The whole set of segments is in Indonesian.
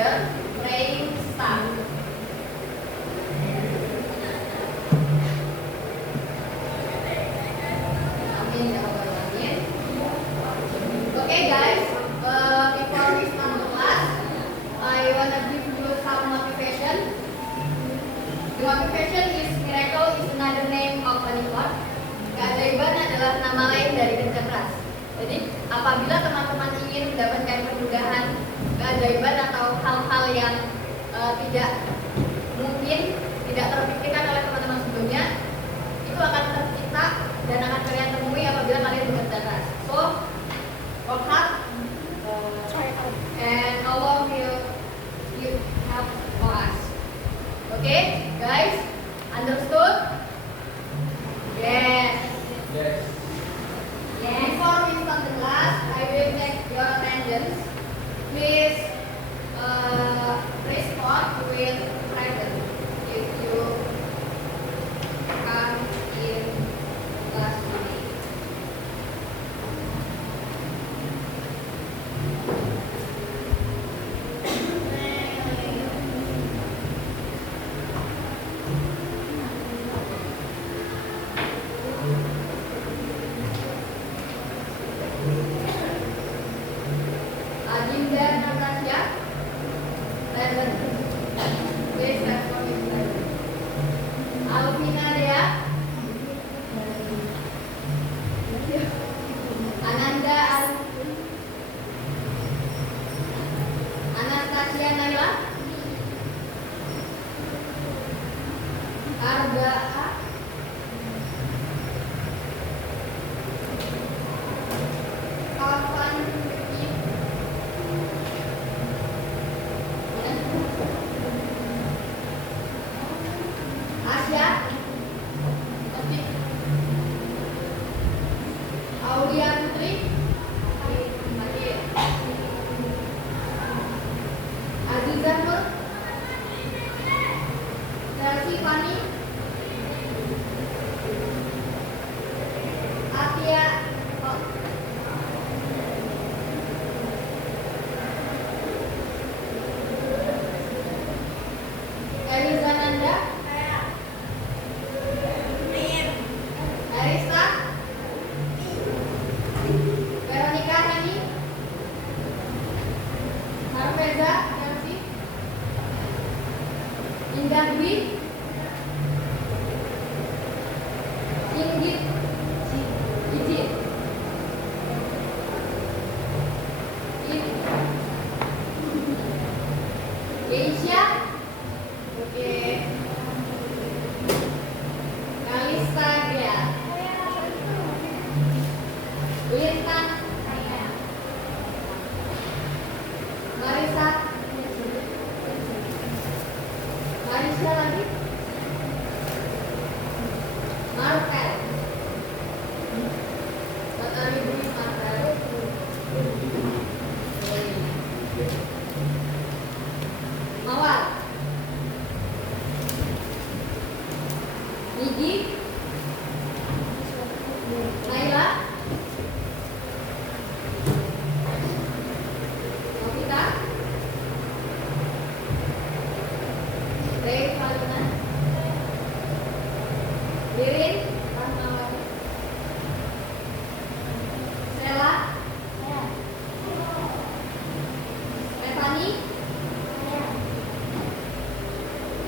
together, praying start. Amin ya rabbal alamin. Okay guys, before we start the class, I wanna give you some motivation. The motivation is miracle is another name of an God. Keajaiban adalah nama lain dari kerja keras. Jadi apabila teman-teman ingin mendapatkan kemudahan, keajaiban atau hal-hal yang tidak mungkin, tidak terpikirkan oleh teman-teman sebelumnya, itu akan tercipta dan akan kalian temui apabila kalian bekerja keras. So, work hard, and Allah will help for us. Okay, guys, understood? Yes. Yes. Before we start the class, I will check your attendance. Please respond with present if you come in class today. Adinda Natasha, present. Please respond with present. Alvina Dea, Ananda Anastasia Naila, Arda A, Kavan Rifki, Asya, Taufik, Aulia Putri, Mahir, Azizah Nur, Darsi Fani, Atia, Eliza Nanda, Arista, Veronica Hani, Marfeza Yansi, Indah Dwi, Inggit Gigi, Geisha, oke, Kalista Gria, Wintan, Marisa, Marisa lagi, Marvel, what are you doing Marvel? Mawar, Gigi, Naila, Novita, Ray Faluna, Lirin, Rahmawati, Stella, Stephanie,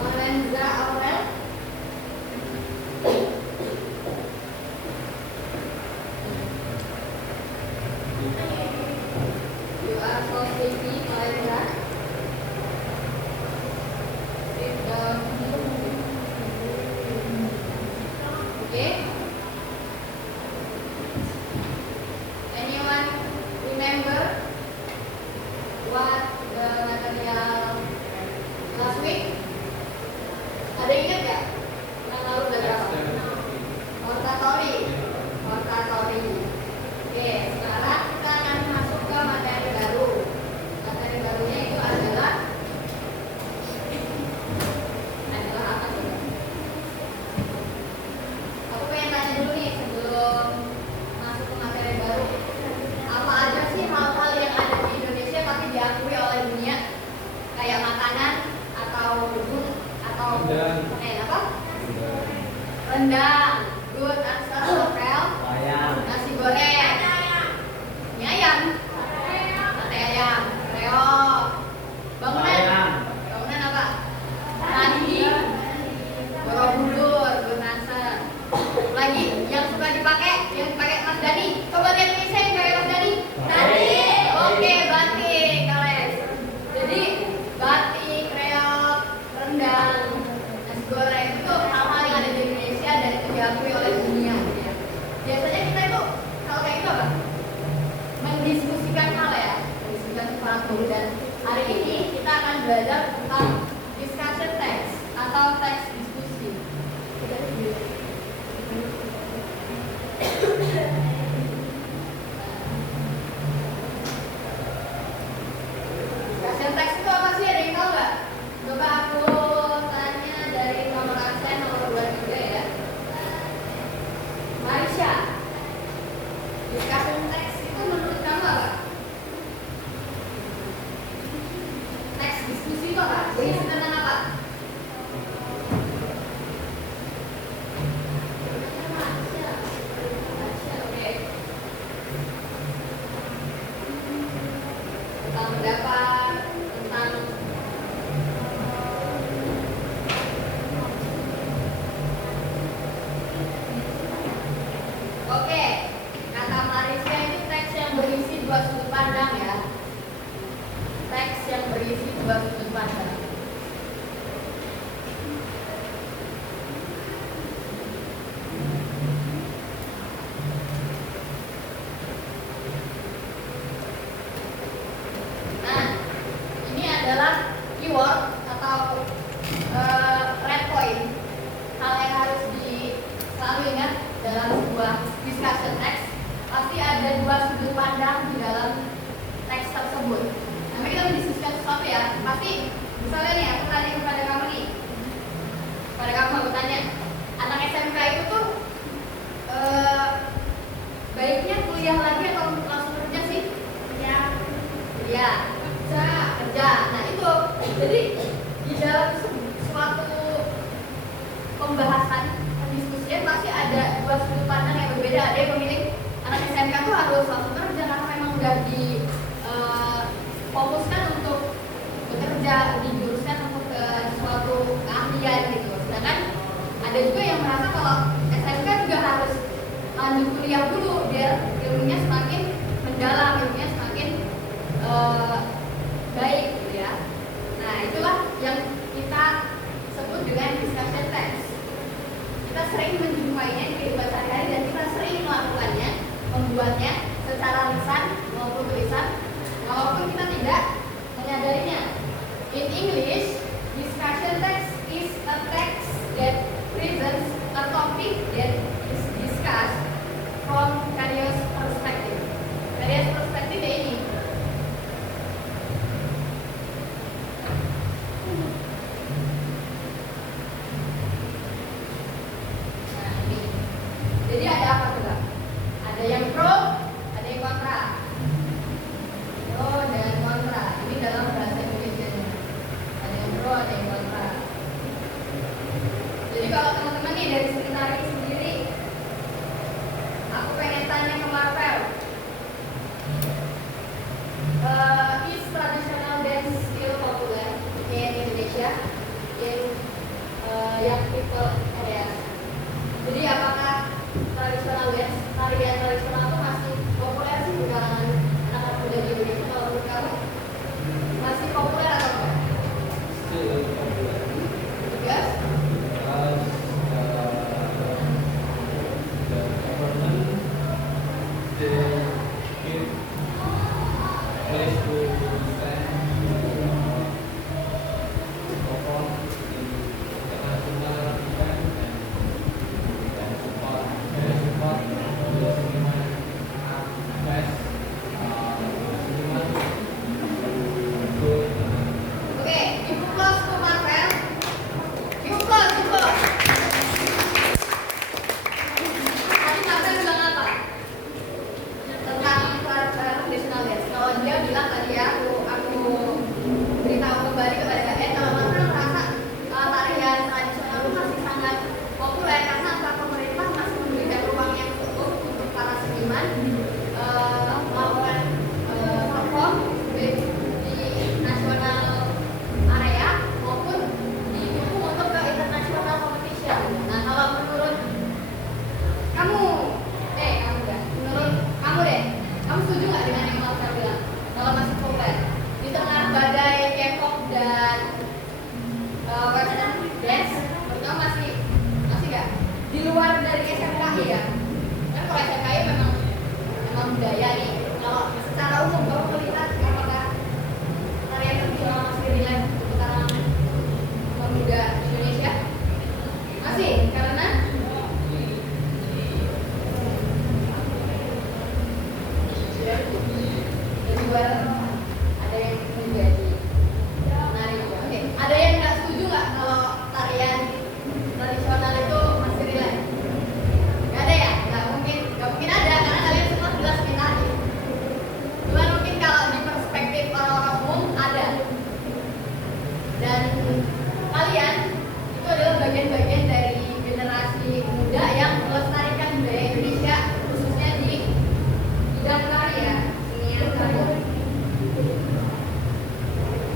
Lorenza Aurel, you are so sleepy, Lorenza. Sit down. Okay. Anyone remember what the material last week? Ada ingat nggak? Yang lalu udah berapa? Ortatori. Oke, sekarang kita akan masuk ke materi baru. Materi barunya itu adalah apa tuh? Aku pengen tanya dulu nih sebelum masuk ke materi baru. Apa aja sih hal-hal yang ada di Indonesia tapi diakui oleh dunia? kayak makanan atau gedung atau apa? Rendang, good answer, novel, nasi goreng, mie ayam, sate ayam, reok, bangunan apa? Candi, Borobudur, good answer. Lagi yang suka dipakai Mas Dani. Coba lihat tulisnya yang pakai Mas Dani. Oke, batik, kalian. Jadi batik, reok, rendang, nasi goreng itu hal-hal yang ada di Indonesia dan itu diakui oleh dunia. Gitu ya. Biasanya kita itu kalau kayak gitu apa? Mendiskusikan hal ya, mendiskusikan sesuatu. Dan hari ini kita akan belajar tentang discussion text atau teks diskusi. Discussion text itu apa sih? Ada yang tahu nggak? Coba aku tanya dari nomor absen nomor 23 ya. Marisha, discussion text itu menurut kamu apa? Teks diskusi itu apa? Berisi tentang apa? Tentang pendapat, tentang oke, kata Marisha ini teks yang berisi dua sudut pandang ya. Teks yang berisi dua sudut pandang. Nah, ini adalah keyword atau red point. Hal yang harus selalu ingat dalam sebuah discussion text, pasti ada dua sudut pandang di dalam teks tersebut. Nah, kita mendiskusikan sesuatu ya, pasti misalnya nih aku tanya kepada kamu nih, aku tanya, anak SMK itu tuh baiknya kuliah lagi atau langsung kerja sih? Kuliah, kerja. Nah itu, jadi di dalam suatu pembahasan diskusinya pasti ada dua sudut pandang yang berbeda. Ada yang memilih anak SMK tuh harus langsung kerja karena memang udah difokuskan untuk bekerja, dijuruskan untuk ke suatu keahlian gitu. Sedangkan ada juga yang merasa kalau SMK juga harus lanjut kuliah dulu biar ilmunya semakin mendalam, ilmunya semakin baik gitu ya. Nah itulah yang kita sebut dengan discussion text. Kita sering menjumpainya di kehidupan sehari-hari dan kita sering melakukannya, membuatnya secara lisan maupun tulisan, walaupun kita tidak menyadarinya. In English, discussion text is a text that presents a topic that is discussed from various perspective. Various perspective ini. Jadi ada apa coba? Ada yang pro, ada yang kontra. Pro dan kontra. Ini dalam bahasa Indonesia. Ada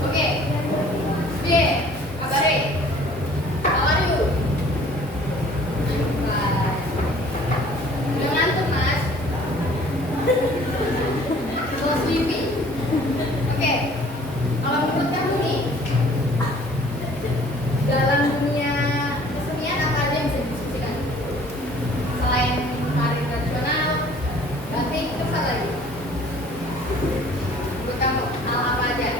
Oke. B. Kabare. How are you? Udah ngantuk, Mas? So sleepy. Oke. Kalau menurut kamu nih, dalam dunia kesenian apa aja yang bisa didiskusikan? Selain tari tradisional, batik, terus apa lagi? Menurut kamu, hal apa aja?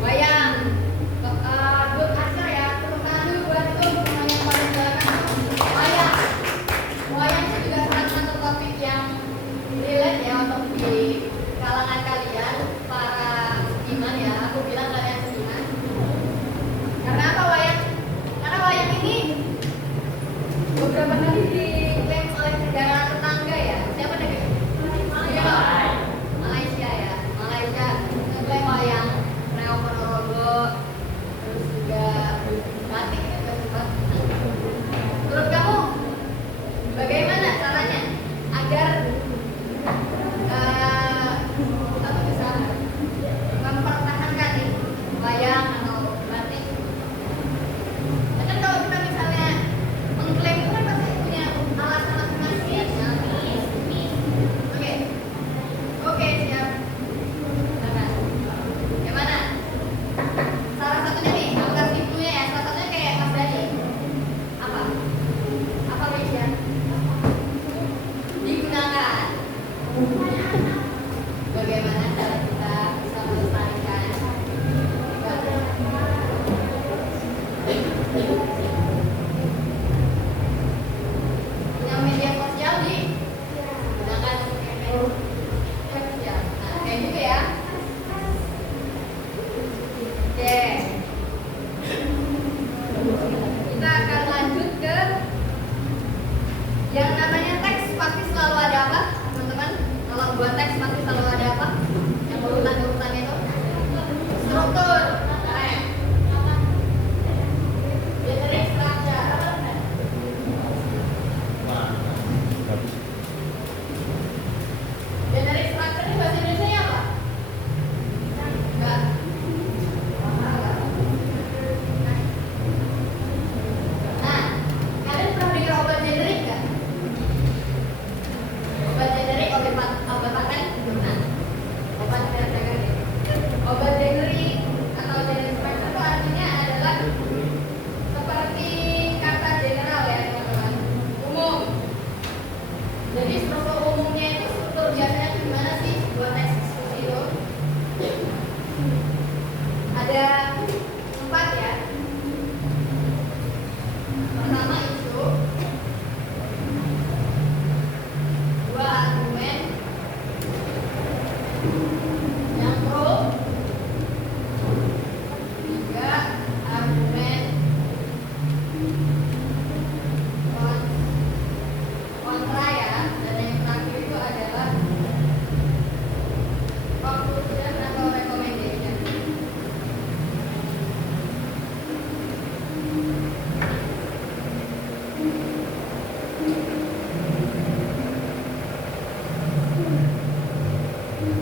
Wayang. Buat Asya ya, terutama dulu buat itu teman yang paling belakang. Wayang. Wayang itu juga salah satu topik yang relate ya untuk di kalangan kalian para seniman ya. Aku bilang kalian seniman. Karena apa wayang? Karena wayang ini beberapa kali diklaim oleh negara tetangga ya. Siapa negara? Malaysia. Malaysia ya. Malaysia ngeklaim wayang. Reok Ponorogo, terus juga batik ya festival. Menurut kamu bagaimana caranya agar apa bisa mempertahankan nih wayang atau batik? Ya kan kalau kita misalnya mengklaim itu kan pasti punya alasan masing-masing ya. Oke, oke siap. Nah, gimana? Salah satunya nih, aku kasih clue-nya ya. Salah satunya kayak Mas Dani. Apa? Apa Malaysia? Digunakan. Bagaimana cara kita bisa melestarikan? Punya media sosial digunakan untuk media sosial. Nah, kayak gitu ya. Oke. Kita akan lanjut ke yang namanya teks pasti selalu ada apa, teman-teman? Kalau buat teks pasti selalu ada apa? Yang urutan-urutannya itu struktur, keren. Generic structure. Generic structure ini bahasa Indonesia apa? Enggak. Nah, kalian pernah dengar obat generik nggak? Obat generik, obat paten, nah, obat generik. Obat generik atau generik structure itu artinya adalah seperti kata general ya teman-teman, umum. Jadi struktur umumnya itu struktur biasanya itu gimana sih buat teks diskusi itu? Ada 4 ya. Pertama isu, 2 argumen, yang pro, 3 argumen kontra ya, dan yang terakhir itu adalah conclusion atau recommendation.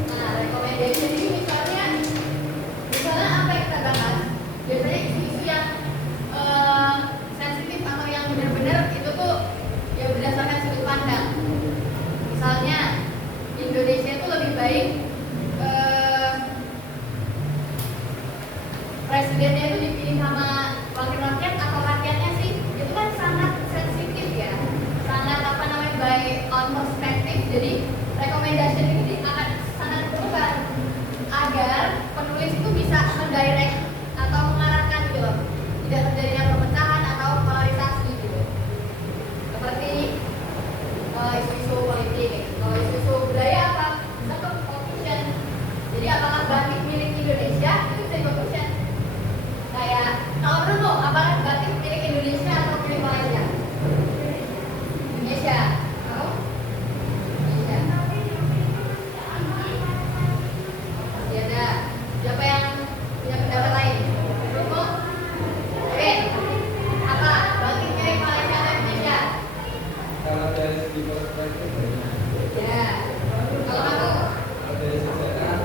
Nah, recommendation ini misalnya apa yang kita bahas? Biasanya isu-isu yang sensitif atau yang benar-benar itu tuh ya berdasarkan sudut pandang. Misalnya Indonesia itu lebih baik presidennya itu dipilih sama wakil rakyat atau rakyatnya sih? Itu kan sangat sensitif ya, sangat apa namanya by on perspective. Jadi recommendation ini akan sangat diperlukan agar penulis itu bisa mendirect atau mengarahkan gitu loh, tidak terjadinya perpecahan atau polarisasi gitu. Seperti isu-isu politik. Kalau isu-isu budaya apa? Satu conclusion. Jadi apakah batik milik Indonesia itu bisa conclusion. Kayak kalau menurutmu apakah batik milik Indonesia atau milik Malaysia? Indonesia. Kamu? Indonesia. Masih ada. Siapa yang punya pendapat lain? Menurutmu? Oke. Apa? Batik milik Malaysia atau Indonesia? Kalau dari Ya. Kalau kamu? Dari sejarah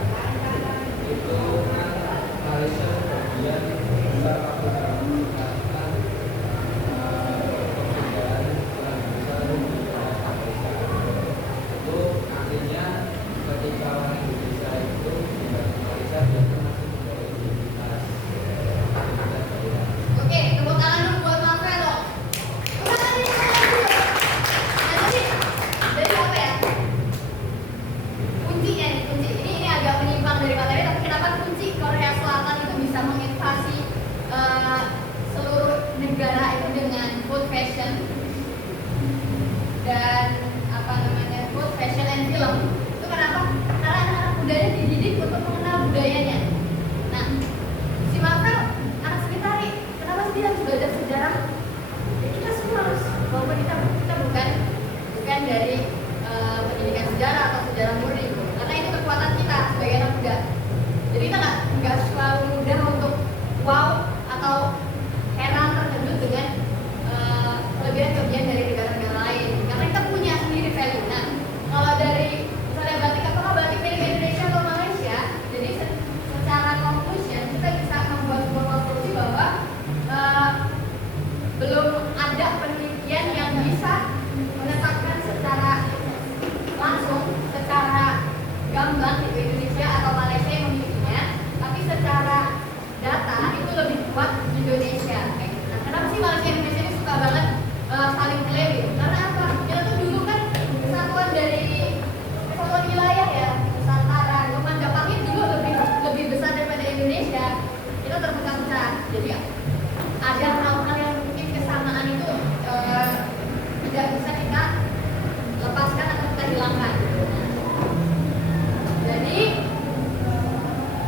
itu kan Malaysia sebagian besar perbedaan perbedaan besar itu artinya ketika orang Indonesia itu tinggal di Malaysia dia masih membawa identitas. Oke, tepuk tangan dulu buat Marvel dong. Tepuk tangan dulu. Nah, jadi apa ya? Kuncinya nih, kunci. Ini agak menyimpang dari materi, tapi kenapa kunci Korea Selatan itu bisa menginvasi seluruh negara itu dengan food fashion dan food fashion and film? Itu kenapa? Karena anak-anak mudanya dididik untuk mengenal budayanya. Nah, si Marvel anak seni tari, kenapa sih dia harus belajar sejarah? Ya kita semua harus, walaupun kita bukan dari pendidikan sejarah atau sejarah murni, karena itu kekuatan kita sebagai anak muda. Jadi kita nggak selalu mudah untuk wow atau heran terkejut dengan kelebihan-kelebihan dari negara-negara lain, karena kita punya sendiri value. Nah, kalau dari misalnya batik, apakah batik dari Indonesia atau Malaysia? Jadi secara conclusion kita bisa membuat sebuah konklusi bahwa belum ada penelitian yang bisa menetapkan secara langsung, secara gamblang itu Indonesia atau Malaysia yang memilikinya, tapi secara data itu lebih kuat Indonesia. Nah, kenapa sih Malaysia dan Indonesia ini suka banget saling klaim? Karena apa? Kita tuh dulu kan kesatuan wilayah ya, Nusantara, Majapahit itu dulu lebih besar daripada Indonesia. Kita terpecah-pecah. Jadi ada hal-hal yang mungkin kesamaan itu tidak bisa kita lepaskan atau kita hilangkan. Jadi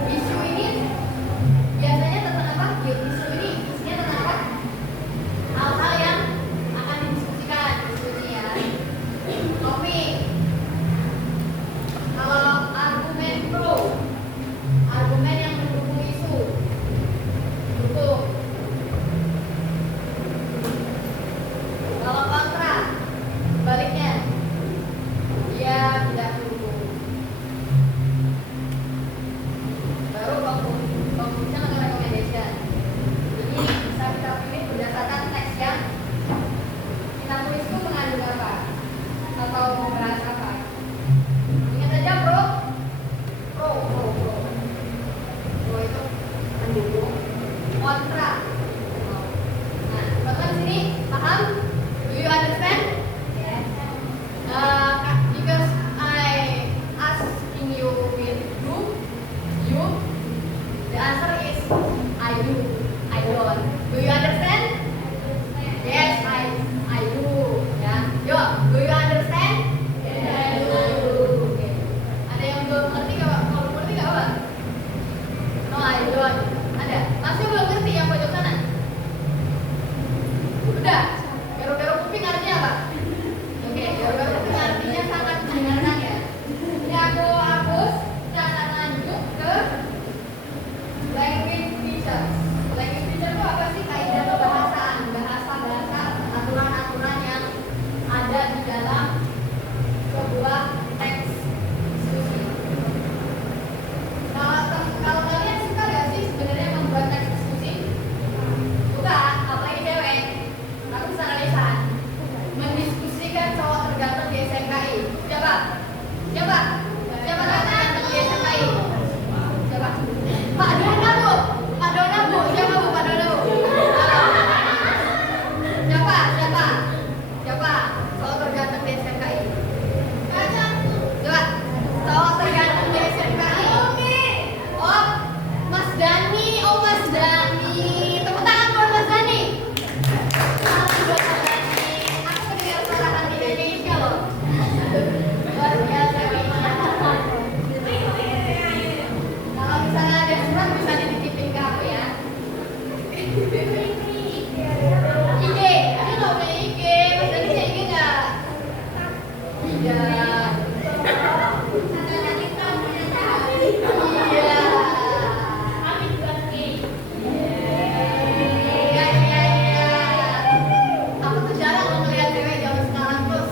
isu ini biasanya tentang apa? Isu ini isinya tentang apa? Hal-hal yang akan didiskusikan, diskusi ya. Topik. Kalau argumen pro, argumen yang mendukung isu, dukung. Kalau kontra, baliknya, dia tidak mendukung. Baru conclusion atau recommendation. Ini bisa kita pilih berdasarkan teks yang kita tulis itu mengandung apa atau membahas apa. Ingat saja pro itu mendukung, kontra. Nah, teman-teman sini paham? Do you understand? Yes. Because I asking you with you, the answer is I do. I don't. Do you understand? Yes, I do. Ya, yo, do you understand? Yes, I do. Oke. Ada yang belum ngerti nggak? Kalau ngerti nggak apa? No, I don't. Ada? Masih belum ngerti yang pojok sana? Udah. Garuk-garuk kuping artinya apa? Oke, garuk-garuk kuping artinya sangat mendengarkan ya. Ini aku hapus, kita akan lanjut ke language features. Language feature itu apa sih? Kaidah kebahasaan, bahasa, aturan-aturan yang ada di dalam sebuah teks diskusi. Kalau kalian suka nggak sih sebenarnya membuat teks diskusi? Suka, apalagi cewek. Aku bisa analisa. Mendiskusikan cowok terganteng di SMKI. Siapa? Siapa terganteng di SMKI? Siapa? Pak Dona bu. Siapa bu Pak Dona bu? Siapa? Cowok terganteng di SMKI. Coba. Cowok terganteng di SMKI. Oh, Mas Dani. Tepuk tangan buat Mas Dani. Aku mendengar suara hati Indonesia loh. Luar biasa. Kalau misalnya ada surat bisa dititipin ke aku ya. IG, ada nggak punya IG? Mas Dani punya IG nggak? Iya. Aku tuh jarang loh ngeliat cewek zaman sekarang tuh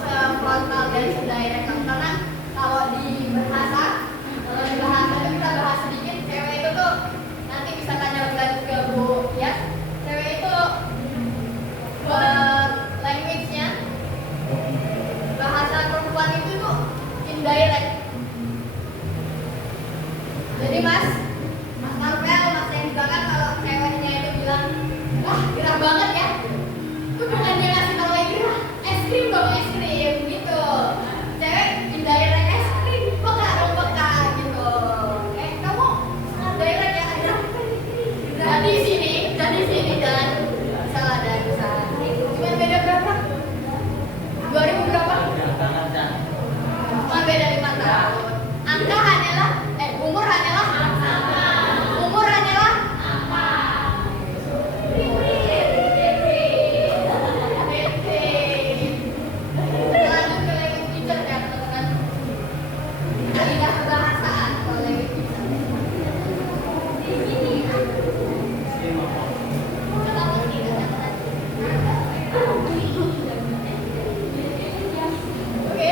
Bahasa perempuan itu tuh indirect. Jadi Mas Marvel, Mas yang di belakang kalau ceweknya itu bilang, wah gerah banget ya, itu bukan dia ngasih tahu lagi gerah, es krim dong, es krim gitu. Cewek indirect es krim, peka dong peka gitu. Kamu sangat direct ya, ada dari sini dan salah dari sana. Cuma beda berapa? 2000 berapa? Cuma beda 5 tahun. Angka hanyalah umur hanyalah lanjut ke language teacher ya teman-teman. Kaidah kebahasaan kalau language teacher. Oke.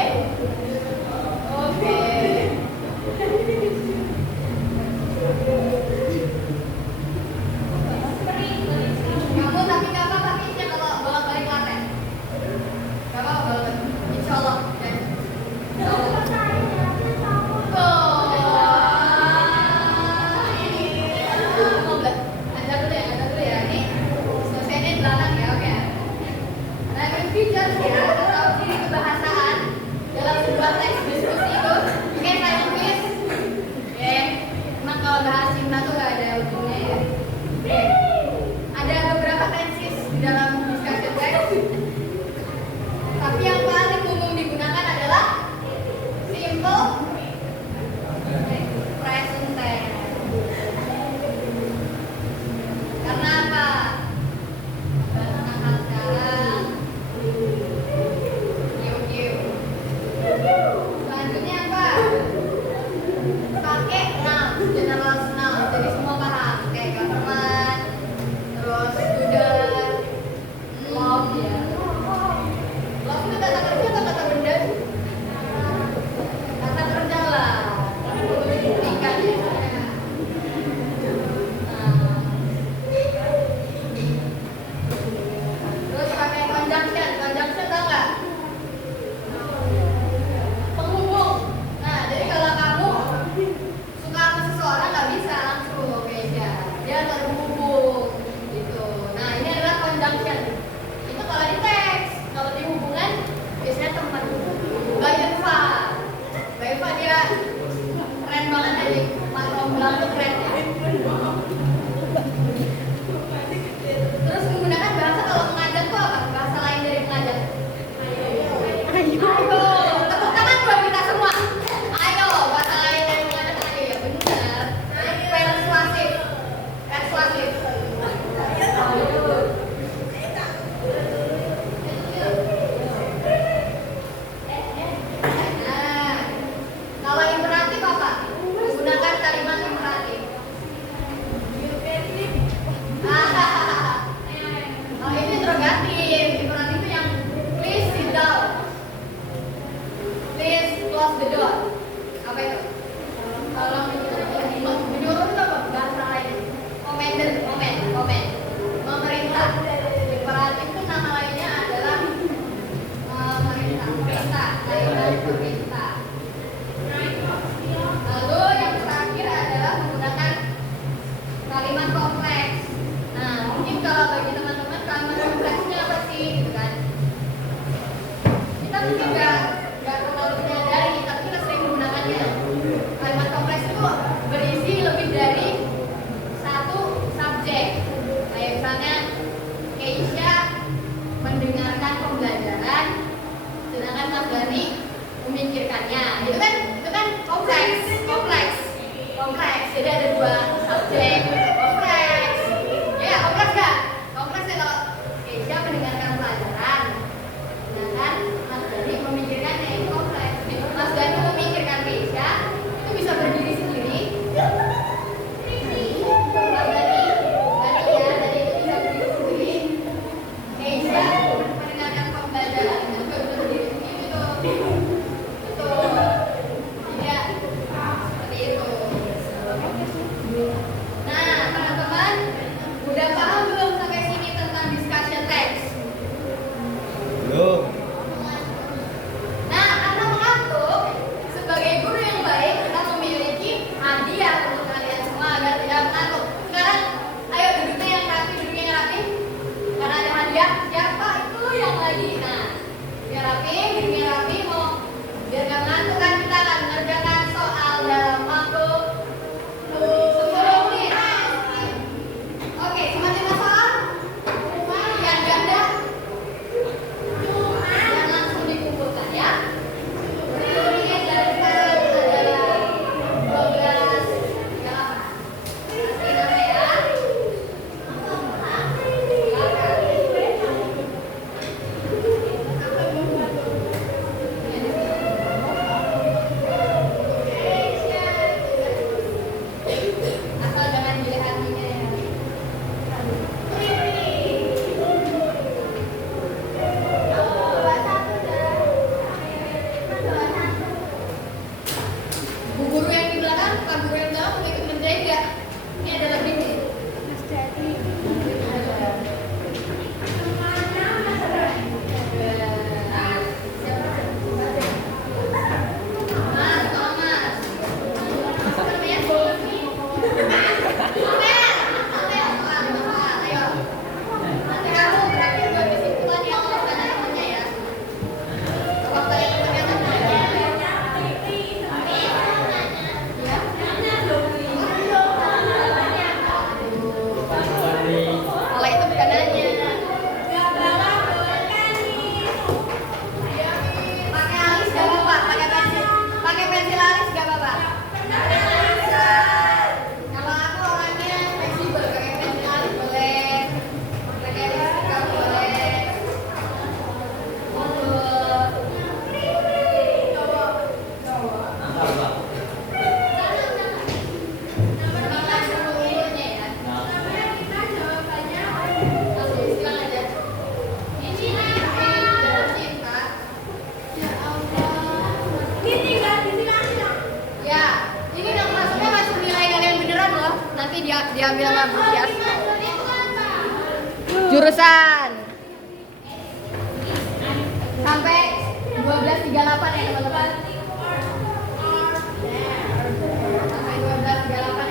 Kamu tapi nggak apa-apa Fisya kalau bolak-balik laten. Nggak apa-apa banget. Insya Allah. Ada dulu ya. Ini selesainya di belakang ya, oke. Language features ya, atau ciri kebahasaan dalam sebuah teks diskusi itu. Oke, saya tulis. Oke, emang kalau bahas cinta tuh nggak ada ujungnya ya. Oke. Ada beberapa tenses di dalam discussion text. Tapi yang paling umum digunakan adalah simple present tense. Karena apa? Bahasa sekarang. Selanjutnya apa? Pakai noun, general noun. Jadi semua paham. Kayak government, terus student, love ya. Love itu kata kerja atau kata benda? Kata kerja lah. Ikan ya. Terus pakai conjunction. Conjunction tau nggak? Penghubung. Nah, jadi kalau kamu suka sama seseorang nggak bisa langsung oke ya. Dia harus ada penghubung gitu. Nah, ini adalah conjunction. Itu kalau di teks, kalau di hubungan biasanya teman. Mbak Irfa dia keren banget jadi Mas Romblang tuh keren ya. Terus menggunakan bahasa kalau mengajak tuh apa? Bahasa lain dari mengajak. Ayo, tepuk tangan buat kita semua. Ayo, bahasa lain dari mengajak. Ayo ya benar. Persuasif. Nah, kalau imperatif apa? Menggunakan kalimat imperatif. Oh, ini interrogatif. Imperatif itu yang please sit down. Please close the door. Apa itu? Kalau menyuruh itu apa? Bahasa lain. Komen. Memerintah. Imperatif itu nama lainnya adalah memerintah. Lalu yang terakhir adalah menggunakan kalimat kompleks. Nah, mungkin kalau bagi teman-teman kalimat kompleksnya apa sih gitu kan? Kita mungkin nggak terlalu menyadari, tapi kita sering menggunakannya. Kalimat kompleks itu berisi lebih dari satu subjek. Kayak misalnya Keisha mendengarkan pembelajaran, sedangkan Mas Dani memikirkannya. Itu kan kompleks. Jadi ada dua subjek. Kompleks. Ya, kompleks nggak? Kompleks ya kalau Keisha mendengarkan pelajaran, sedangkan Mas Dani memikirkannya, itu kompleks. Mas Dani memikirkan Keisha itu bisa berdiri sendiri. Mas Dani itu bisa berdiri sendiri. Keisha mendengarkan pembelajaran itu bisa berdiri sendiri tuh. Iya, seperti itu. Nah, teman-teman udah paham belum sampai sini tentang discussion text? Belum. diambil sama Bu Tias. Jurusan sampai 12.38 ya teman-teman. Sampai 12.38 ya teman-teman.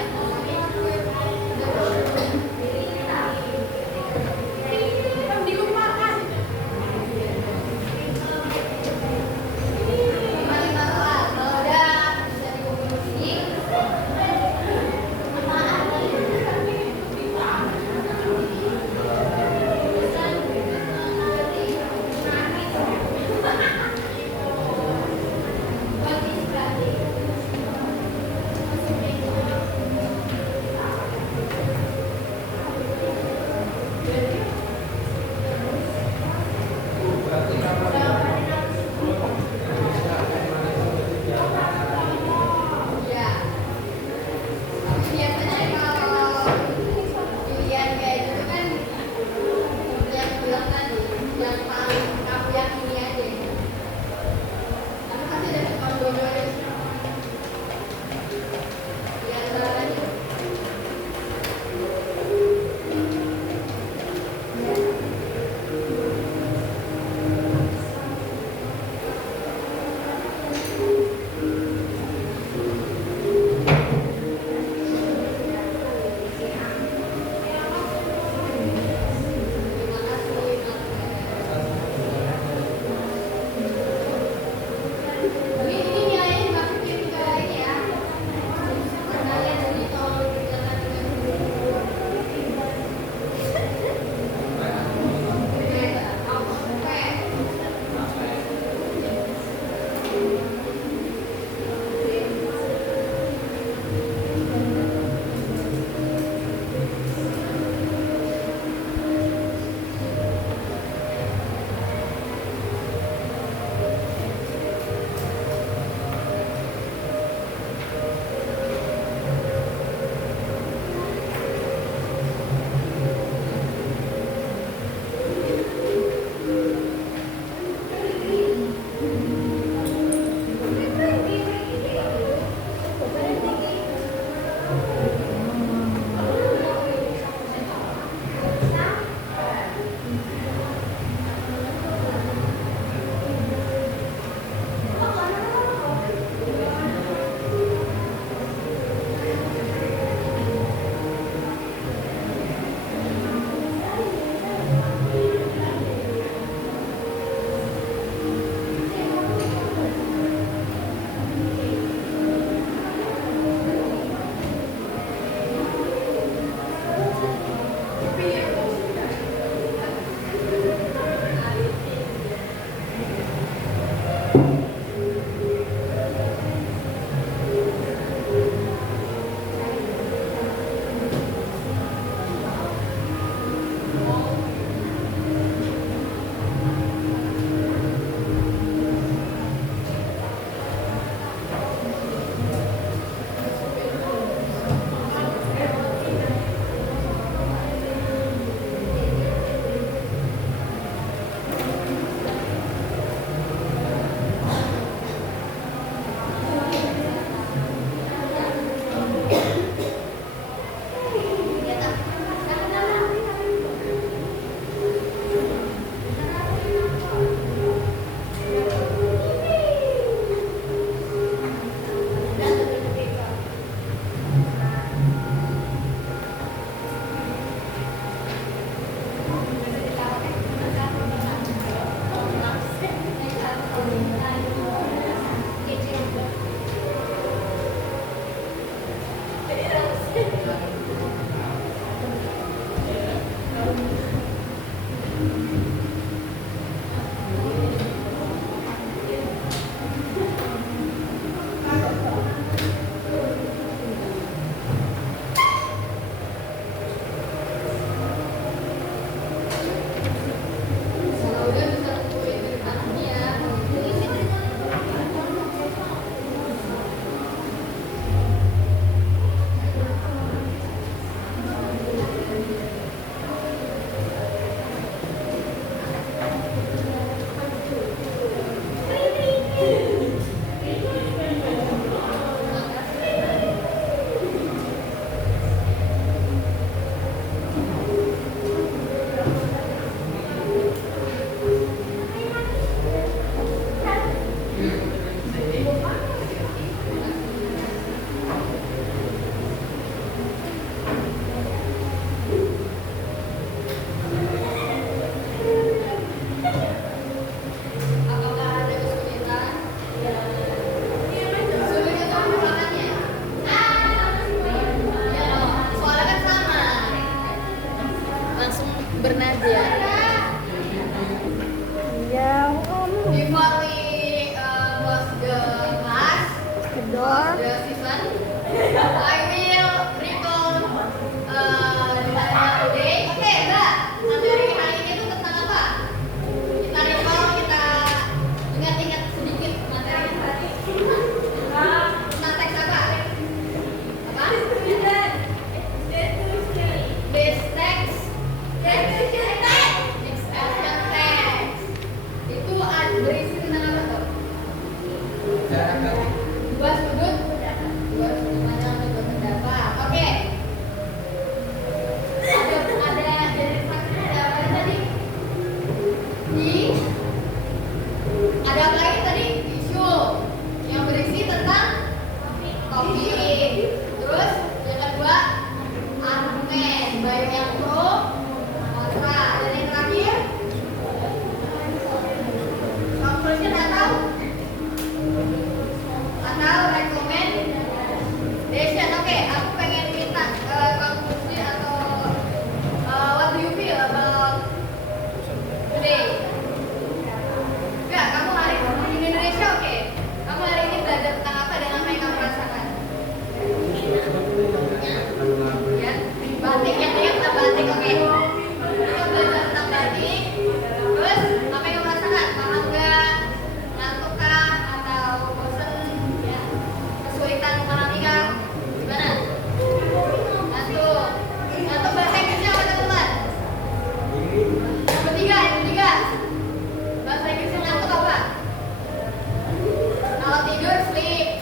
Apakah ada kesulitan? Sulit itu pemahamannya. Ya, soalnya kan sama. Langsung bernada. Ya, Before we close the class, door. the season, I will recall the material today. Oke, Mbak. Materi hari ini itu tentang apa? Kita recall, kita ingat-ingat sedikit materinya. Tentang teks apa? Apa? Base text. Expression text. Itu berisi tentang apa tuh? Cara kali Dua sudut pandang untuk pendapat. Oke. Ada dari faktanya ada apa tadi? Ada apa lagi tadi? Isu yang berisi tentang topik. Terus yang kedua argumen, baik yang pro, kontra, dan yang terakhir conclusion atau recommendation. Oke, aku pengen minta konklusi atau what do you feel about today? Enggak, kamu hari ini di Indonesia, oke. Kamu hari ini belajar tentang apa dan apa yang kamu rasakan? Ya, batik, yang ingat tentang batik, oke. Kita belajar tentang batik. Terus apa yang kamu rasakan? Paham nggak? Ngantuk kah? Atau bosen? Ya, kesulitan memahami kah? Gimana? Ngantuk. Ngantuk bahasa Inggrisnya apa teman-teman? Yang ketiga. Bahasa Inggrisnya ngantuk apa? Kalau tidur sleep.